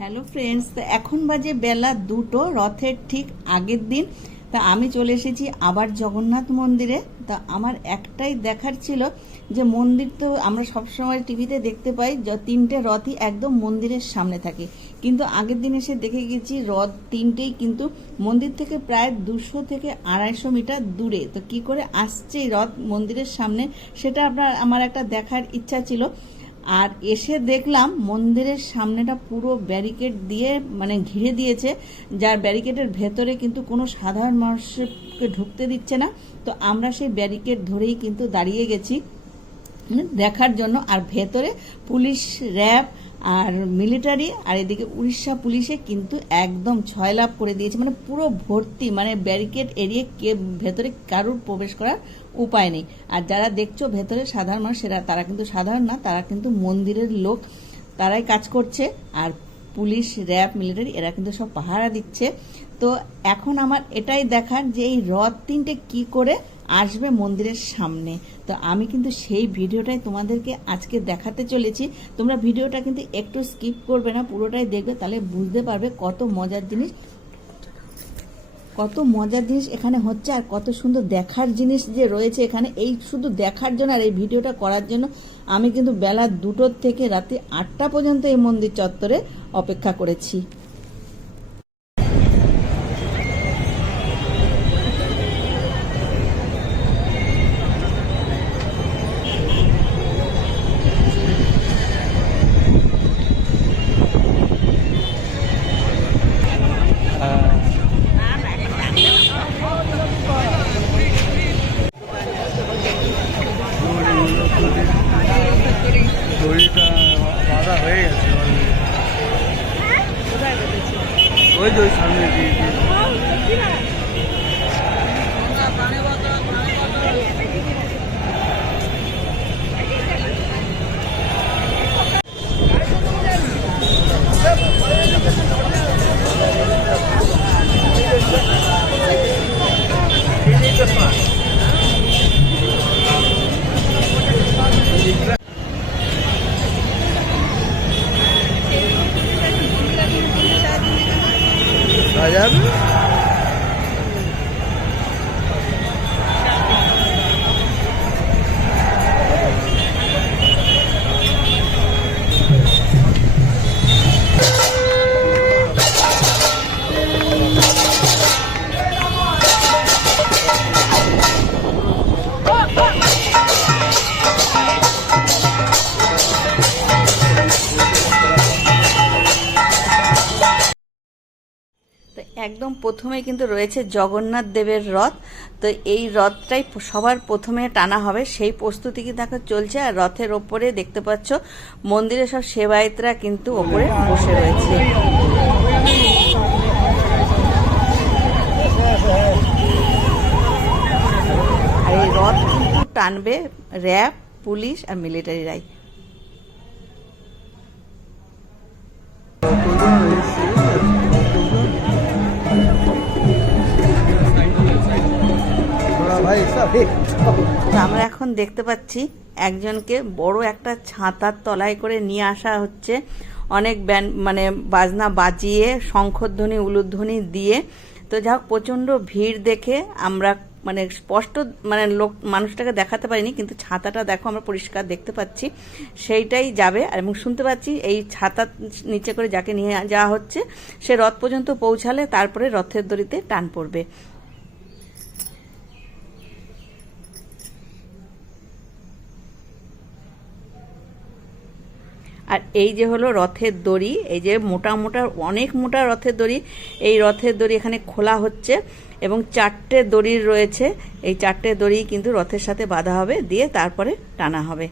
Hello friends, তো এখন বাজে বেলা 2টো, রথের ঠিক আগের দিন। তা আমি চলে এসেছি আবার জগন্নাথ মন্দিরে। তা আমার একটাই দেখার ছিল যে মন্দির তো আমরা সবসময় টিভিতে দেখতে পাই, 3টে রথই একদম মন্দিরের সামনে থাকে, কিন্তু আগের দিন এসে দেখে গেছি রথ 3টেই কিন্তু মন্দির থেকে প্রায় 200 থেকে 250 মিটার দূরে। তো কি করে আসছে এই রথ মন্দিরের সামনে, সেটা আমার একটা দেখার ইচ্ছা ছিল। আর এসে দেখলাম মন্দিরের সামনেটা পুরো ব্যারিকেড দিয়ে ঘিরে দিয়েছে, যার ব্যারিকেডের ভেতরে কিন্তু কোনো সাধারণ মানুষকে ঢুকতে দিচ্ছে না। তো আমরা সেই ব্যারিকেড ধরেই কিন্তু দাঁড়িয়ে গেছি দেখার জন্য। আর ভেতরে পুলিশ, র্যাব আর মিলিটারি আর এদিকে উড়িষ্যা পুলিশে কিন্তু একদম ছয়লাভ করে দিয়েছে, পুরো ভর্তি, ব্যারিকেড এরিয়ে ভেতরে কারুর প্রবেশ করার উপায় নেই। আর যারা দেখছো ভেতরে সাধারণ মানুষ, তারা কিন্তু সাধারণ না, তারা কিন্তু মন্দিরের লোক, তারাই কাজ করছে। আর পুলিশ, র্যাব, মিলিটারি এরা কিন্তু সব পাহারা দিচ্ছে। তো এখন আমার এটাই দেখার যে এই রথ 3টে কি করে আসবে মন্দিরের সামনে। তো আমি কিন্তু সেই ভিডিওটাই তোমাদেরকে আজকে দেখাতে চলেছি। তোমরা ভিডিওটা কিন্তু একটু স্কিপ করবে না, পুরোটাই দেখবে, তাহলে বুঝতে পারবে কত মজার জিনিস এখানে হচ্ছে আর কত সুন্দর দেখার জিনিস যে রয়েছে এখানে। এই শুধু দেখার জন্য আর এই ভিডিওটা করার জন্য আমি কিন্তু বেলা 2টোর থেকে রাতে 8টা পর্যন্ত এই মন্দির চত্বরে অপেক্ষা করেছি। দড়িটা বাঁধা হয়ে গেছে, ওই যে ওই সামনে দিয়ে যাবে। একদম প্রথমে কিন্তু রয়েছে জগন্নাথ দেবের রথ। তো এই রথটাই সবার প্রথমে টানা হবে, সেই প্রস্তুতি কিন্তু এখন চলছে। আর রথের ওপরে দেখতে পাচ্ছ মন্দিরের সব সেবায়েতরা কিন্তু ওপরে বসে রয়েছে। আর এই রথ কিন্তু টানবে র্যাব, পুলিশ আর মিলিটারিরাই। আমরা এখন দেখতে পাচ্ছি একজনকে বড় একটা ছাতার তলায় করে নিয়ে আসা হচ্ছে, অনেক বাজনা বাজিয়ে, শঙ্খধ্বনি, উলুধ্বনি দিয়ে। তো যাই হোক, প্রচণ্ড ভিড় দেখে আমরা স্পষ্ট মানুষটাকে দেখাতে পারিনি, কিন্তু ছাতাটা দেখো আমরা পরিষ্কার দেখতে পাচ্ছি, সেইটাই যাবে। এবং শুনতে পাচ্ছি এই ছাতার নিচে করে যাকে নিয়ে যাওয়া হচ্ছে সে রথ পর্যন্ত পৌঁছালে তারপরে রথের দড়িতে টান পড়বে। আর এই যে হলো রথের দড়ি, এই যে অনেক মোটা রথের দড়ি, এই রথের দড়ি এখানে খোলা হচ্ছে এবং 4টে দড়ির রয়েছে। এই 4টে দড়ি কিন্তু রথের সাথে বাঁধা হবে, দিয়ে তারপরে টানা হবে।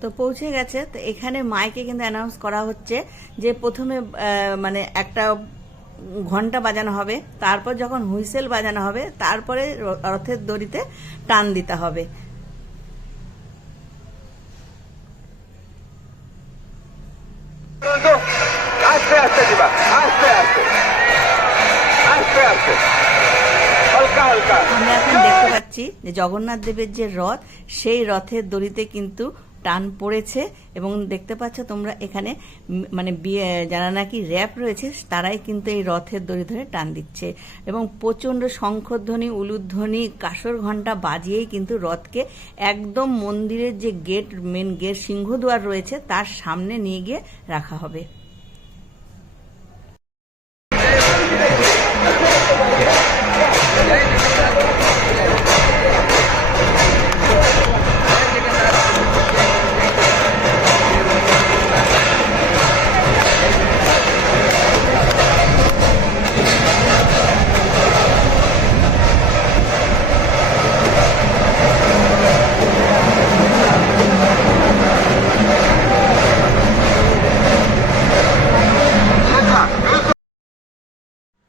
তো পৌঁছে গেছে। তো এখানে মাইকে কিন্তু অ্যানাউন্স করা হচ্ছে যে প্রথমে একটা ঘন্টা বাজানো হবে, তারপর যখন হুইসেল বাজানো হবে তারপরে রথের দড়িতে টান দিতে হবে। আস্তে আস্তে দিবা, আস্তে আস্তে আস্তে আস্তে, হালকা হালকা। আমরা এখন দেখতে পাচ্ছি যে জগন্নাথ দেবের যে রথ, সেই রথের দড়িতে কিন্তু টান পড়েছে এবং দেখতে পাচ্ছ তোমরা এখানে মানে যারা নাকি র্যাপ রয়েছে তারাই কিন্তু এই রথের দড়ি ধরে টান দিচ্ছে এবং প্রচণ্ড শঙ্খধ্বনি, উলুধ্বনি, কাসর ঘণ্টা বাজিয়েই কিন্তু রথকে একদম মন্দিরের যে গেট, মেন গেট, সিংহদুয়ার রয়েছে তার সামনে নিয়ে গিয়ে রাখা হবে।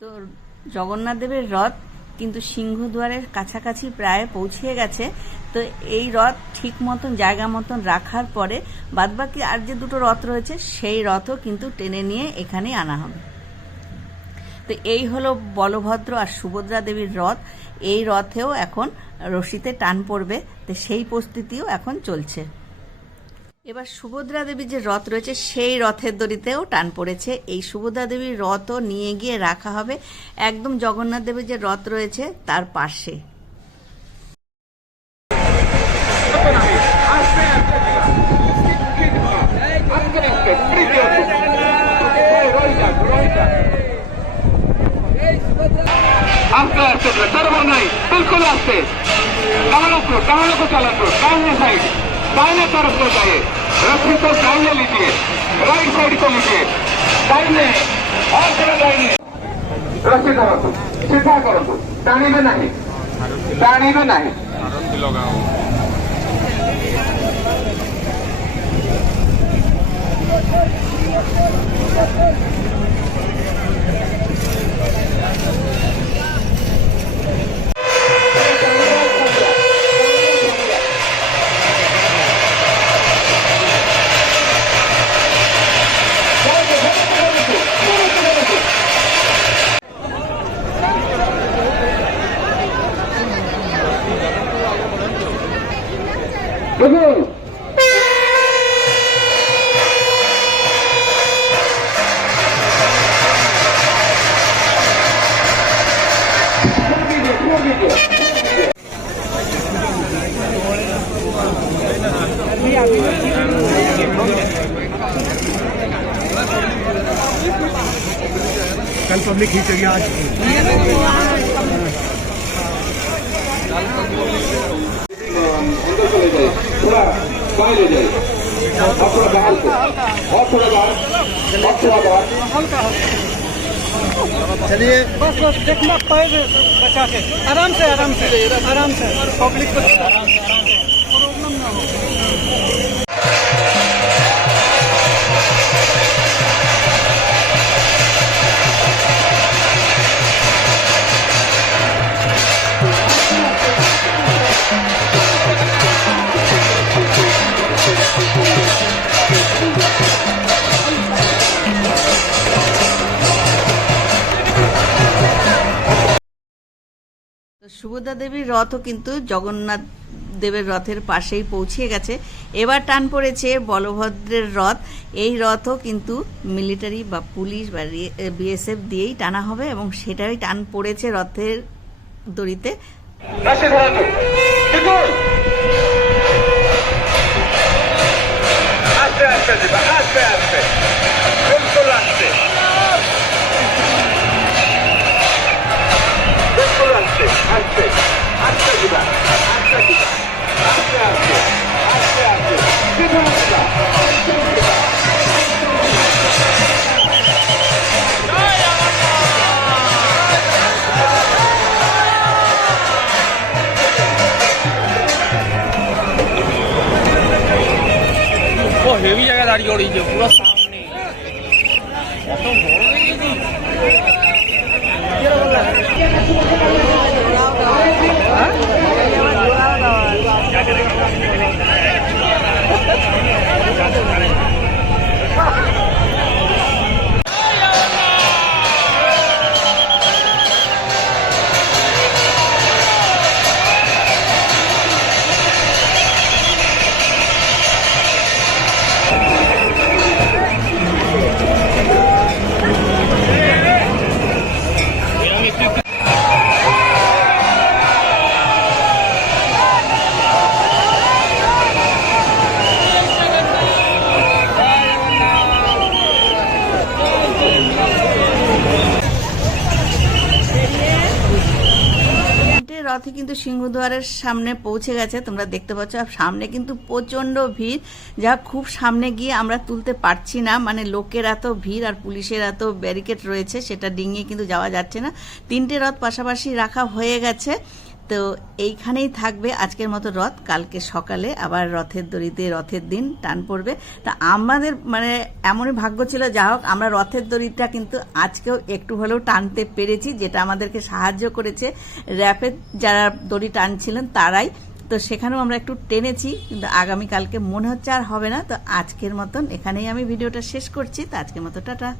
তো জগন্নাথ দেবের রথ কিন্তু সিংহদুয়ারের কাছাকাছি প্রায় পৌঁছিয়ে গেছে। তো এই রথ ঠিক মতন জায়গা মতন রাখার পরে বাদবাকি আর যে দুটো রথ রয়েছে সেই রথও কিন্তু টেনে নিয়ে এখানে আনা হবে। তো এই হলো বলভদ্র আর সুভদ্রা দেবীর রথ। এই রথেও এখন রশিতে টান পড়বে, তো সেই প্রস্তুতিও এখন চলছে। এবার সুভদ্রা দেবীর যে রথ রয়েছে সেই রথের দড়িতেও টান পড়েছে। এই সুভদ্রা দেবীর রথও নিয়ে গিয়ে রাখা হবে একদম জগন্নাথ দেবের যে রথ রয়েছে তার পাশে। আস্তে আস্তে সরবর নাই, बिल्कुल आस्ते, कहानों को चालन करो, दाहिने साइड, दाहिने तरफ को जाइए, रस्सी को दाहिने लीजिए, राइट साइड को लीजिए, दाहिने और थोड़ा दाहिने, रस्सी धरो तो, सीधा करो तो, टाणी में नहीं, देखो कल पब्लिक खींचेगी आज। अंदर चले जाए, थोड़ा बाहर ले जाए, और थोड़ा बाहर को, और थोड़ा बाहर, और थोड़ा बाहर। चलिए बस बस देखना पैर बचा के आराम से पब्लिक को प्रॉब्लम ना हो। সুভদ্রা দেবীর রথও কিন্তু জগন্নাথ দেবের রথের পাশেই পৌঁছে গেছে। এবার টান পড়েছে বলভদ্রের রথ। এই রথও কিন্তু মিলিটারি বা পুলিশ বা বিএসএফ দিয়েই টানা হবে এবং সেটাই টান পড়েছে রথের দড়িতে। वो हेवी जगह दाঁড়িয়ে রয়েছে পুরো সামনে, কত বড় দেখেছি। রথে কিন্তু সিংহদুয়ারের সামনে পৌঁছে গেছে, তোমরা দেখতে পাচ্ছ। আর সামনে কিন্তু প্রচন্ড ভিড়, যা খুব সামনে গিয়ে আমরা তুলতে পারছি না, মানে লোকের এত ভিড় আর পুলিশের এত ব্যারিকেড রয়েছে, সেটা ডিঙিয়ে কিন্তু যাওয়া যাচ্ছে না। 3টে রথ পাশাপাশি রাখা হয়ে গেছে। তো এইখানেই থাকবে আজকের মতো রথ। কালকে সকালে আবার রথের দড়িতে রথের দিন টান পড়বে। তা আমাদের মানে এমনই ভাগ্য ছিল, যা হোক আমরা রথের দড়িটা কিন্তু আজকেও একটু হলেও টানতে পেরেছি, যেটা আমাদেরকে সাহায্য করেছে র্যাপের যারা দড়ি টানছিলেন তারাই। তো সেখানেও আমরা একটু টেনেছি, কিন্তু আগামীকালকে মনে হচ্ছে আর হবে না। তো আজকের মতন এখানেই আমি ভিডিওটা শেষ করছি। তো আজকের মতো টাটা।